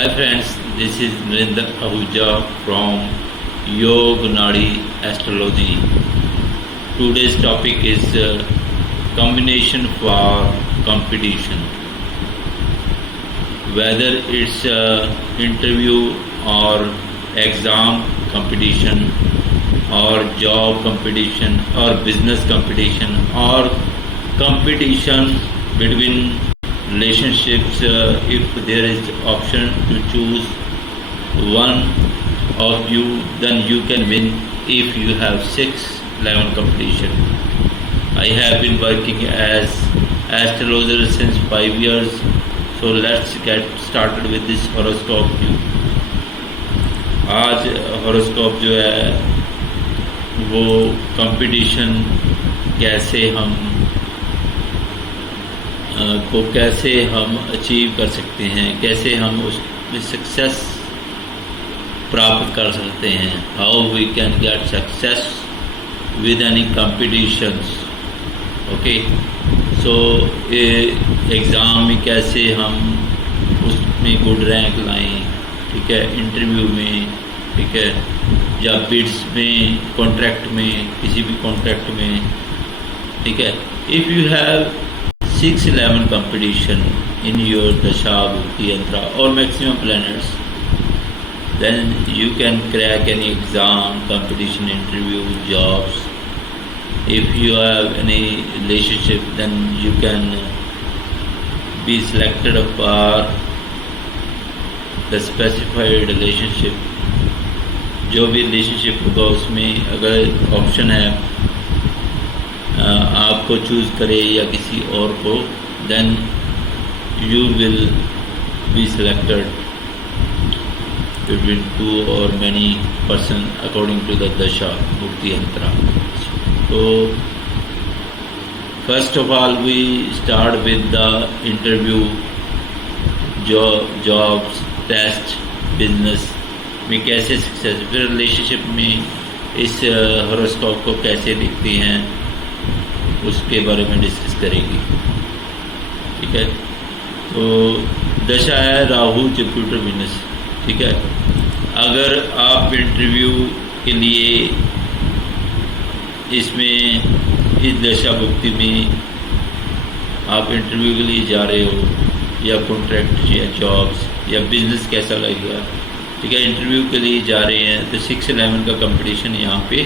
Hi friends, this is Narendra Ahuja from Yog Nadi Astrology. Today's topic is combination for competition. Whether it's interview or exam competition or job competition or business competition or competition between relationships, if there is option to choose one of you, then you can win if you have 6-11 competition. I have been working as astrologer since 5 years, so let's get started with this horoscope view. आज horoscope जो है वो competition कैसे हम achieve कर सकते हैं, कैसे हम उसमें सक्सेस प्राप्त कर सकते हैं, how we can get success with any competitions. Okay, so exam में कैसे हम उसमें गुड रैंक लाएं, ठीक है, इंटरव्यू में, ठीक है, या बिड्स में, कॉन्ट्रैक्ट में, किसी भी कॉन्ट्रैक्ट में, ठीक है. If you have 6-11 competition in your Dasha, Bhukti, Yantra or maximum planets, then you can crack any exam, competition, interview, jobs. If you have any relationship, then you can be selected for the specified relationship. जो भी relationship होगा उसमें अगर option है आपको choose करे या किसी और को, then you will be selected between 2 or many person according to the Dasha, Bhukti, Yantra. So first of all we start with the interview, jobs, test, business में कैसे सक्सेस, फिर रिलेशनशिप में इस हॉरोस्कोप को कैसे लिखते हैं उसके बारे में डिस्कस करेंगे, ठीक है. तो दशा है राहु, जुपिटर, वीनस, ठीक है. अगर आप इंटरव्यू के लिए इसमें इस दशा भुक्ति में आप इंटरव्यू के लिए जा रहे हो या कॉन्ट्रैक्ट या जॉब्स या बिजनेस कैसा लगेगा, ठीक है, इंटरव्यू के लिए जा रहे हैं तो 6-11 का कंपटीशन यहाँ पे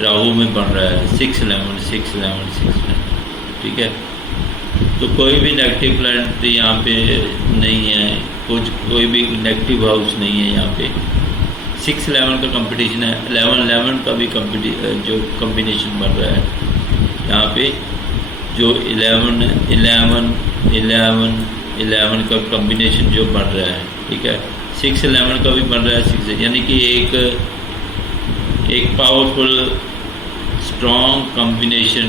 राहु में बन रहा है. 6-11, ठीक है. तो कोई भी नेगेटिव प्लैनेट यहाँ पे नहीं है, कोई भी नेगेटिव हाउस नहीं है यहाँ पे. 6-11 का कंपटीशन है. 11-11 का भी जो कॉम्बिनेशन बन रहा है यहाँ पे, जो 11 का कॉम्बिनेशन जो बन रहा है, ठीक है. 6-11 का भी बन रहा है 6, यानी कि एक पावरफुल स्ट्रॉन्ग कॉम्बिनेशन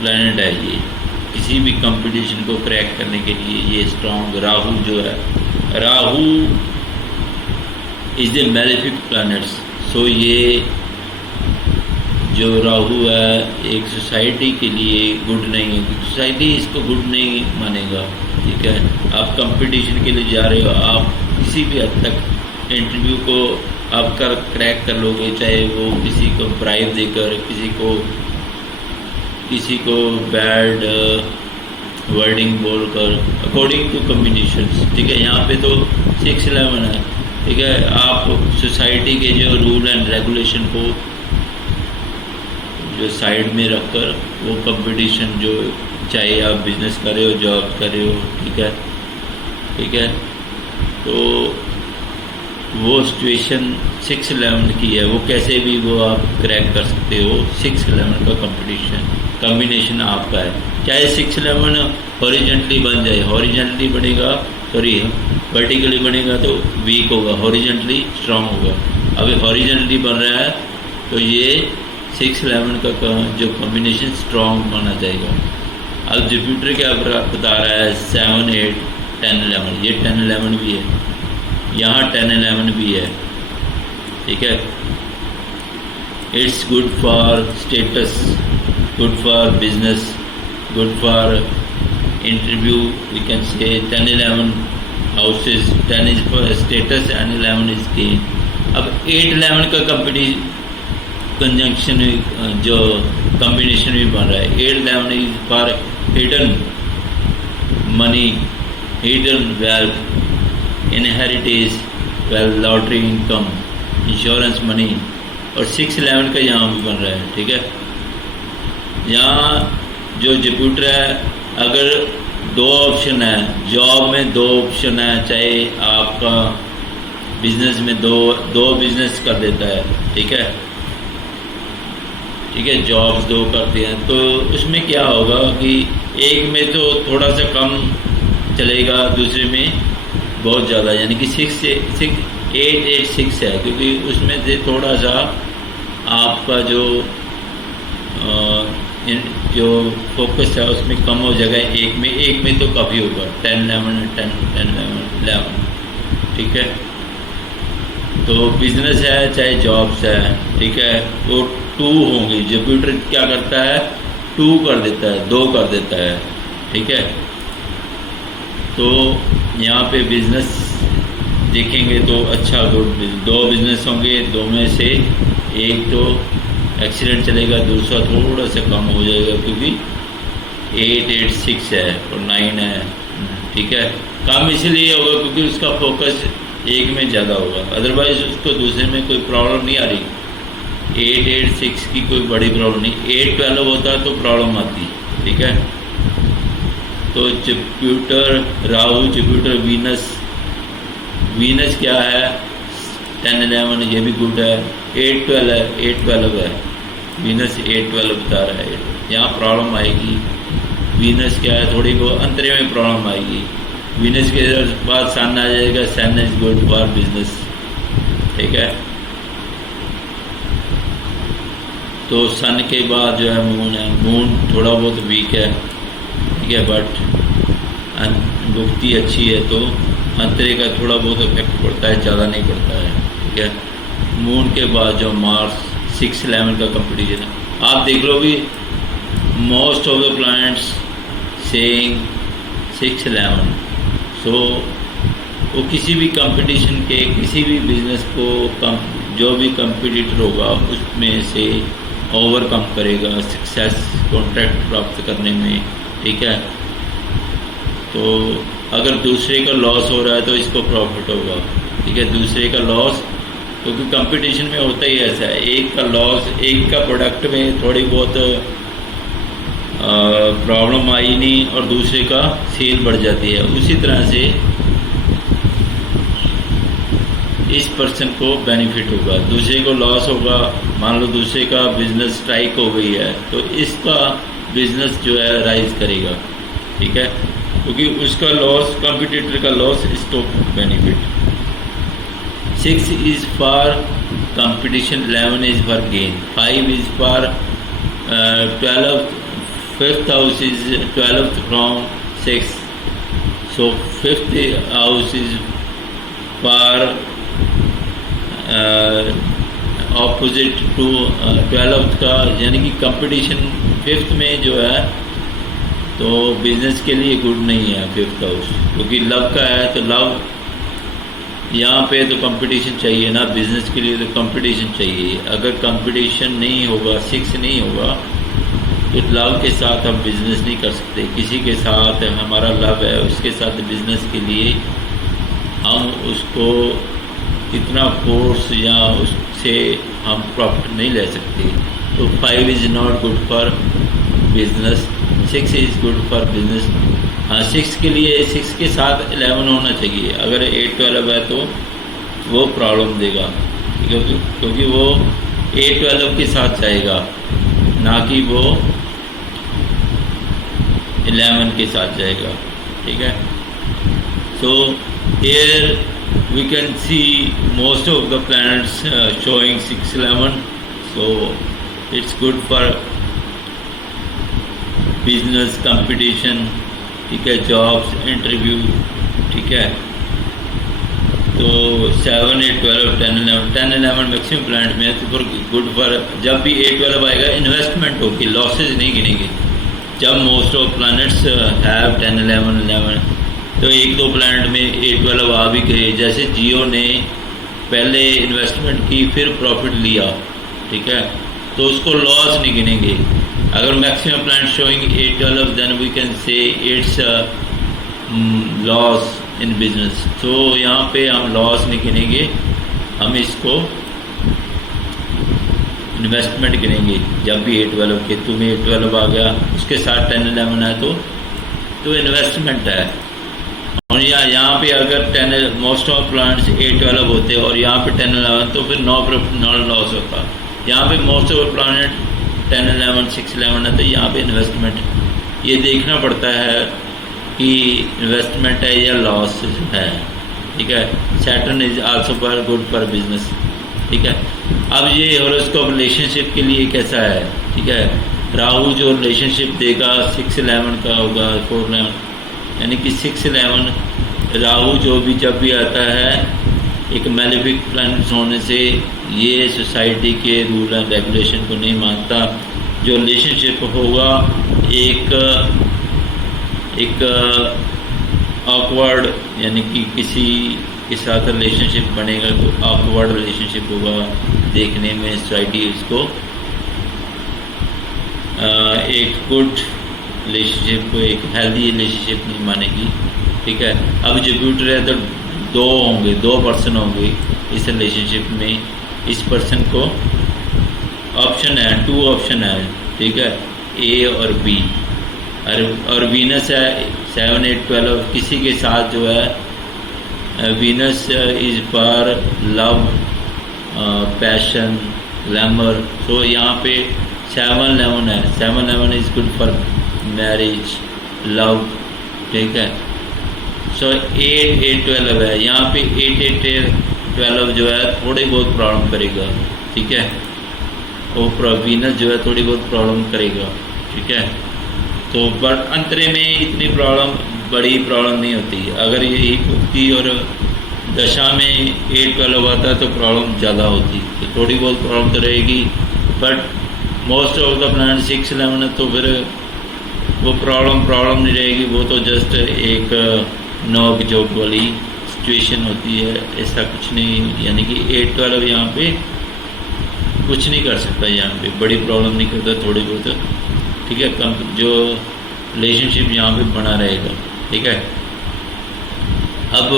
प्लैनेट है ये. किसी भी कंपटीशन को क्रैक करने के लिए ये स्ट्रॉन्ग राहु जो है, Rahu is a malefic planets. So ये जो राहु है एक सोसाइटी के लिए गुड नहीं है, सोसाइटी इसको गुड नहीं मानेगा, ठीक है. आप कंपटीशन के लिए जा रहे हो, आप किसी भी हद तक इंटरव्यू को आप क्रैक कर लोगे, चाहे वो किसी को ब्राइब देकर, किसी को बैड वर्डिंग बोलकर, अकॉर्डिंग टू कॉम्बिनेशंस, ठीक है. यहाँ पे तो 6-11 है, ठीक है. आप सोसाइटी के जो रूल एंड रेगुलेशन को जो साइड में रखकर वो कंपटीशन, जो चाहे आप बिजनेस कर रहे हो, जॉब कर रहे हो, ठीक है, तो वो सिचुएशन 6-11 की है, वो कैसे भी वो आप क्रैक कर सकते हो. 6-11 का कॉम्बिनेशन आपका है. चाहे 6-11 हॉरिजेंटली बन जाए, हॉरिजेंटली बनेगा, सॉरी वर्टिकली बनेगा तो वीक होगा, हॉरिजेंटली स्ट्रांग होगा. अभी हॉरिजेंटली बन रहा है तो ये 6-11 का जो कॉम्बिनेशन स्ट्रांग माना जाएगा. अब जुपिटर क्या बता रहा है 7, 8, 10, 11, ये 10-11 भी है, यहाँ 10-11 भी है, ठीक है. It's good for status, good for business, good for interview. We can say 10-11 houses, 10 is for status and 11 is gain. अब 8 11 का कंजंक्शन जो कॉम्बिनेशन भी बन रहा है। 8 11 is for hidden money, hidden wealth, inheritage wealth, lottery income, insurance money. और 6 11 का यहाँ भी बन रहा है, ठीक है। यहाँ जो जुपिटर है, अगर 2 ऑप्शन है, जॉब में 2 ऑप्शन है, चाहे आपका बिजनेस में दो बिजनेस कर देता है, ठीक है, ठीक है, जॉब्स 2 करते हैं, तो उसमें क्या होगा कि एक में तो थोड़ा सा कम चलेगा, दूसरे में बहुत ज़्यादा, यानी कि 8 8 6 है, क्योंकि उसमें से थोड़ा सा आपका जो फोकस है उसमें कम हो जाएगा। एक में तो काफ़ी होगा, 10 11 10 10 11, ठीक है। तो बिजनेस है चाहे जॉब्स है, ठीक है, वो 2 होंगे। जुपिटर क्या करता है, 2 कर देता है, 2 कर देता है, ठीक है। तो यहाँ पे बिजनेस देखेंगे तो अच्छा गुड 2 बिजनेस होंगे, 2 में से एक तो एक्सीडेंट चलेगा, दूसरा थोड़ा सा कम हो जाएगा, क्योंकि 8 8 6 है और 9 है, ठीक है। कम इसलिए होगा क्योंकि उसका फोकस एक में ज़्यादा होगा, अदरवाइज उसको दूसरे में कोई प्रॉब्लम नहीं आ रही। 8 8 6 की कोई बड़ी प्रॉब्लम नहीं, 8 12 होता तो प्रॉब्लम आती, ठीक है। तो जुपिटर राहु, जुपिटर वीनस क्या है, 10 11, ये भी गुड है। 8 12 है, 8 12 है, वीनस 8 12 बता रहा है। यहाँ प्रॉब्लम आएगी, वीनस क्या है, थोड़ी बहुत अंतरे में प्रॉब्लम आएगी। वीनस के बाद सन आ जाएगा, सन इज गुड फॉर बिजनेस, ठीक है। तो सन के बाद जो है मून है, मून थोड़ा बहुत वीक है, ठीक है, बट भुक्ति अच्छी है, तो अंतरे का थोड़ा बहुत इफेक्ट पड़ता है, ज़्यादा नहीं पड़ता है, ठीक है। मून के बाद जो मार्स 6 11 का कंपटीशन है, आप देख लो भी most of the planets saying 6 11, सो वो किसी भी कंपटीशन के, किसी भी बिजनेस को जो भी कंपटीटर होगा उसमें से ओवरकम करेगा सक्सेस कॉन्ट्रैक्ट प्राप्त करने में, ठीक है। तो अगर दूसरे का लॉस हो रहा है तो इसको प्रॉफिट होगा, ठीक है, दूसरे का लॉस, क्योंकि कंपटीशन में होता ही ऐसा है, एक का लॉस, एक का प्रोडक्ट में थोड़ी बहुत प्रॉब्लम आई नहीं और दूसरे का सेल बढ़ जाती है, उसी तरह से इस पर्सन को बेनिफिट होगा, दूसरे को लॉस होगा। मान लो दूसरे का बिजनेस स्ट्राइक हो गई है तो इसका बिजनेस जो है राइज करेगा, ठीक है, क्योंकि उसका लॉस, कंपटीटर का लॉस, इसको benefit. 6 is for competition, 11 is for gain, 5 is for 12th, 5th house is 12th from 6, so 5th house is for opposite to 12th का, यानी कि कंपटीशन 5th में जो है तो बिजनेस के लिए गुड नहीं है 5th हाउस, क्योंकि लव का है, तो लव यहाँ पे तो कंपटीशन चाहिए ना, बिजनेस के लिए तो कंपटीशन चाहिए। अगर कंपटीशन नहीं होगा, 6 नहीं होगा, तो लव के साथ हम बिजनेस नहीं कर सकते। किसी के साथ हमारा लव है, उसके साथ बिजनेस के लिए हम उसको इतना फोर्स या उससे हम प्रॉफिट नहीं ले सकते। तो 5 is not good for business, 6 is good for business. हाँ, 6 के लिए 6 के साथ 11 होना चाहिए। अगर 8 12 है तो वो प्रॉब्लम देगा, क्योंकि वो 8 12 के साथ जाएगा, ना कि वो 11 के साथ जाएगा, ठीक है। So here we can see most of the planets showing 6 11, so it's good for business competition, ठीक है, jobs interview, ठीक है। तो 7 8 12 10 11 10 11 मैक्सिमम प्लानट में है, तो फॉर गुड फॉर, जब भी 8 12 आएगा इन्वेस्टमेंट होगी, लॉसेज नहीं गिनेंगे। जब मोस्ट ऑफ प्लानट्स हैव 10 11 11 तो एक दो प्लानट में A12 आ भी गए। जैसे जियो ने पहले इन्वेस्टमेंट की फिर प्रॉफिट लिया, ठीक है, तो उसको लॉस नहीं गिनेंगे। अगर maximum planet showing A12 then we can say it's loss in business. तो यहाँ पे हम लॉस नहीं गिनेंगे, हम इसको इन्वेस्टमेंट गिनेंगे। जब भी A12 केतु में A12 आ गया, उसके साथ 10-11 है तो इन्वेस्टमेंट है। और यहाँ पे अगर मोस्ट ऑफ प्लांट्स A12 होते और यहाँ पे 10-11 तो फिर नो लॉस होता। यहाँ पे मोस्ट ऑफ प्लानट 10-11 6-11 है, तो यहाँ पे इन्वेस्टमेंट ये देखना पड़ता है कि इन्वेस्टमेंट है या लॉस है, ठीक है। Saturn is also for good for business, ठीक है। अब ये हॉरोस्कोप रिलेशनशिप के लिए कैसा है, ठीक है। राहु जो रिलेशनशिप देगा 6-11 का होगा, 4-11, यानी कि 6-11 राहु जो भी जब भी आता है एक मैलेफिक प्लैनेट होने से ये सोसाइटी के रूल एंड रेगुलेशन को नहीं मानता। जो रिलेशनशिप होगा एक ऑकवर्ड, यानी कि किसी के साथ रिलेशनशिप बनेगा तो ऑकवर्ड रिलेशनशिप होगा देखने में। सोसाइटी इसको एक गुड रिलेशनशिप को एक हेल्दी रिलेशनशिप नहीं मानेगी, ठीक है। अब जुपिटर है तो दो पर्सन होंगे इस रिलेशनशिप में। इस पर्सन को ऑप्शन है, 2 ऑप्शन है, ठीक है, A और B। और वीनस है 7, 8, 12 किसी के साथ जो है Venus is for love, passion, glamour. तो यहाँ पे 7-11 है, 7-11 is good for marriage, love, ठीक है। सो 8, 8, 12 है, यहाँ पे 8, 8, 12 जो है थोड़ी बहुत प्रॉब्लम करेगा, ठीक है। वो वीनस जो है थोड़ी बहुत प्रॉब्लम करेगा, ठीक है। तो बट अंतरे में इतनी बड़ी प्रॉब्लम नहीं होती। अगर ये उक्ति और दशा में 8-12 आता है तो प्रॉब्लम ज़्यादा होती, तो थोड़ी बहुत प्रॉब्लम तो रहेगी। But most of the planet 6-11 है, तो फिर वो प्रॉब्लम नहीं रहेगी। वो तो जस्ट एक नोक जोक वाली सिचुएशन होती है, ऐसा कुछ नहीं। यानी कि 8-12 यहाँ पे कुछ नहीं कर सकता, यहाँ पे बड़ी प्रॉब्लम नहीं करता, थोड़ी बहुत, ठीक है। कम जो रिलेशनशिप यहाँ पे बना रहेगा, ठीक है। अब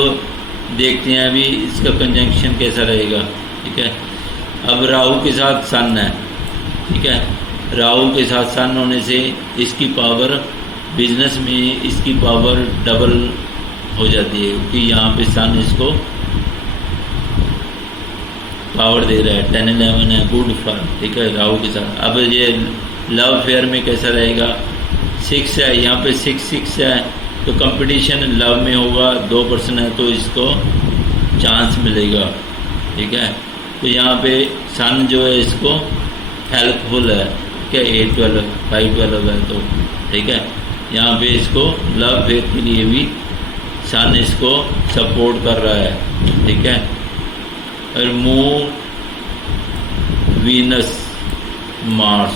देखते हैं अभी इसका कंजंक्शन कैसा रहेगा, ठीक है। अब राहु के साथ सन है, ठीक है। राहु के साथ सन होने से इसकी पावर बिजनेस में इसकी पावर डबल हो जाती है, क्योंकि यहाँ पे सन इसको पावर दे रहा है। 10-11 है, गुड फॉर, ठीक है, राहु के साथ। अब ये लव फेयर में कैसा रहेगा, 6 है, यहाँ पे 6 है, तो कंपटीशन लव में होगा। 2 पर्सन है तो इसको चांस मिलेगा, ठीक है। तो यहाँ पे सन जो है इसको हेल्पफुल है, ठीक है। 8-12, 5-12 है तो, ठीक है। यहाँ पे इसको लव फेयर के लिए भी सन इसको सपोर्ट कर रहा है, ठीक है। और मून, वीनस, मार्स,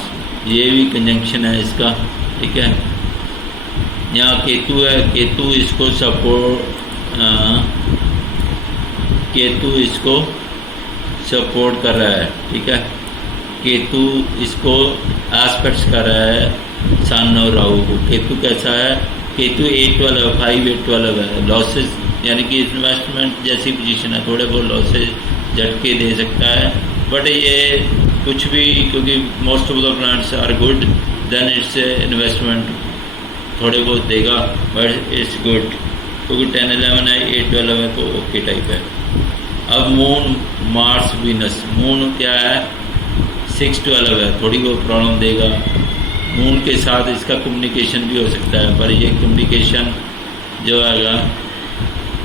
ये भी कंजंक्शन है इसका, ठीक है। यहाँ केतु है, केतु इसको सपोर्ट कर रहा है, ठीक है। केतु इसको एस्पेक्ट्स कर रहा है सन और राहु को। केतु कैसा है, केतु 8-12, 5-8-12 है। लॉसेस यानी कि इन्वेस्टमेंट जैसी पोजीशन है, थोड़े बहुत लॉसेस झटके दे सकता है, बट ये कुछ भी, क्योंकि most of the planets are good, then it's investment थोड़े बहुत देगा, बट इट्स गुड। क्योंकि 10-11 है, 8-12 है, तो ओके टाइप है। अब मून, मार्स, वीनस। मून क्या है, 6-12 है, थोड़ी बहुत प्रॉब्लम देगा। मून के साथ इसका कम्युनिकेशन भी हो सकता है, पर ये कम्युनिकेशन जो आएगा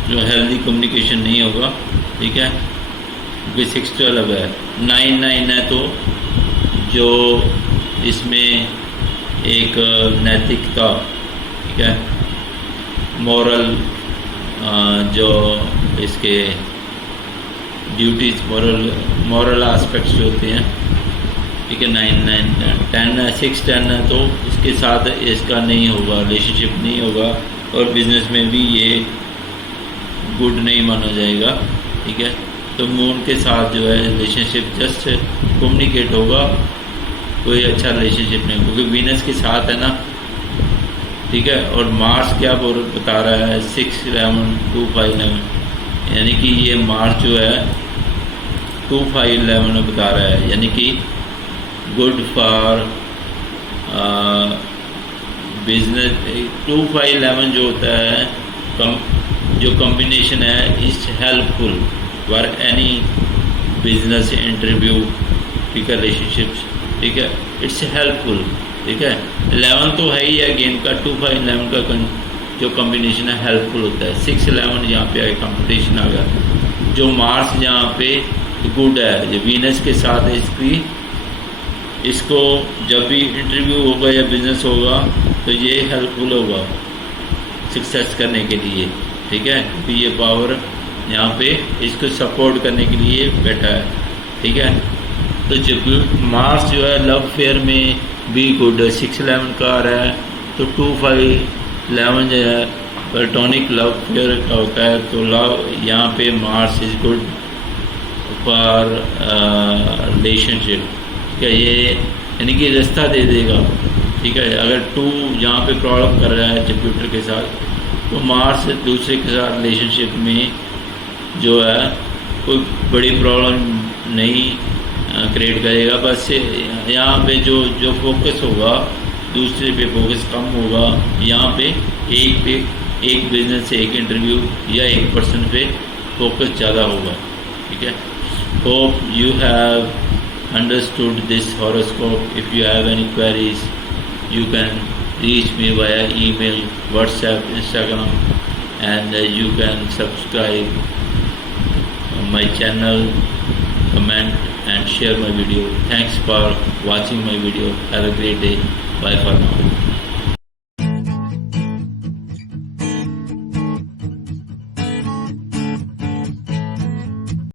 जो हेल्दी कम्युनिकेशन नहीं होगा, ठीक है। क्योंकि 6-12 है। 9-9 है, तो जो इसमें एक नैतिकता, ठीक है, मॉरल, जो इसके ड्यूटीज, मॉरल एस्पेक्ट्स जो होते हैं, ठीक है। 9-9 10 6-10 है, तो इसके साथ इसका नहीं होगा, रिलेशनशिप नहीं होगा, और बिजनेस में भी ये गुड नहीं माना जाएगा, ठीक है। तो मून के साथ जो है रिलेशनशिप जस्ट कम्युनिकेट होगा, कोई अच्छा रिलेशनशिप नहीं, क्योंकि वीनस के साथ है ना, ठीक है। और मार्स क्या बता रहा है 6, 11, 2, 5, 11, यानी कि ये मार्स जो है 2, 5, 11 में बता रहा है, यानी कि गुड फॉर बिजनेस। 2, 5, 11 जो होता है जो कॉम्बिनेशन है is helpful for any business interview, ठीक है, रिलेशनशिप्स, ठीक है, इट्स हेल्पफुल, ठीक है। 11 तो है ही अगेन का, 2, 5, 11 का जो कॉम्बिनेशन है हेल्पफुल होता है। 6, 11 यहाँ पे कंपटीशन आ गया। जो मार्स यहाँ पे गुड है, जो वीनस के साथ इसको जब भी इंटरव्यू होगा या बिजनेस होगा तो ये हेल्पफुल होगा सक्सेस करने के लिए, ठीक है, क्योंकि ये पावर यहाँ पे इसको सपोर्ट करने के लिए बैठा है, ठीक है। तो जब मार्स जो है लव फेयर में भी गुड है, 6, 11 का आ रहा है, तो 2, 5, 11 जो है प्लेटोनिक लव फेयर का होता है। तो लव यहाँ पे Mars is good for relationship, ठीक है, ये यानी कि रास्ता दे देगा, ठीक है। अगर 2 यहाँ पे प्रॉब्लम कर रहा है जुपिटर के साथ, तो मार्स दूसरे के साथ रिलेशनशिप में जो है कोई बड़ी प्रॉब्लम नहीं क्रिएट करेगा। बस यहाँ पे जो फोकस होगा दूसरे पे फोकस कम होगा, यहाँ पे एक बिजनेस से एक इंटरव्यू या एक पर्सन पे फोकस ज़्यादा होगा, ठीक है। Hope you have understood this horoscope. If you have any queries, you can reach me via email, WhatsApp, Instagram, and you can subscribe my channel, comment and share my video. Thanks for watching my video. Have a great day. Bye for now.